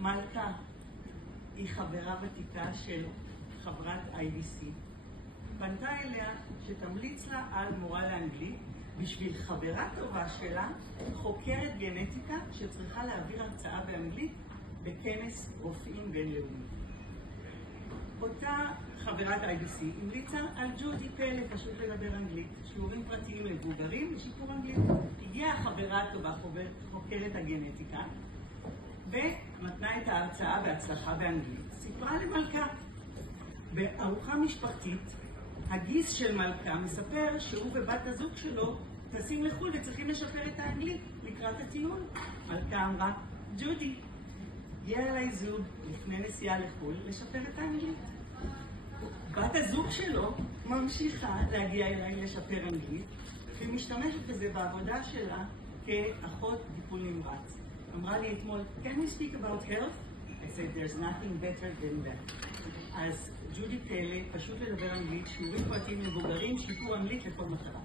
מלכה היא חברה ותיקה של חברת IBC. פנתה אליה שתמליץ לה על מורה לאנגלית בשביל חברה טובה שלה, חוקרת גנטיקה שצריכה להעביר הרצאה באנגלית בכנס רופאים בינלאומי. אותה חברת IBC המליצה על ג'ודי פלא, פשוט לדבר אנגלית, שיעורים פרטיים למבוגרים לשיפור אנגלית. הגיעה החברה הטובה, חוקרת הגנטיקה, ונתנה את ההרצאה בהצלחה באנגלית. סיפרה למלכה, בארוחה משפחתית, הגיס של מלכה מספר שהוא ובת הזוג שלו טסים לחו"ל וצריכים לשפר את האנגלית לקראת הטיול. מלכה אמרה, ג'ודי, הגיע אליי זוג לפני נסיעה לחו"ל לשפר את האנגלית. בת הזוג שלו ממשיכה להגיע אליי לשפר אנגלית, והיא משתמשת בזה בעבודה שלה כאחות טיפול נמרץ. אמרה לי אתמול, can we speak about health? I said, there's nothing better than that. אז ג'ודי פלא, פשוט לדבר אנגלית, שיעורים פרטיים מבוגרים, שיפור אנגלית לכל מטרה.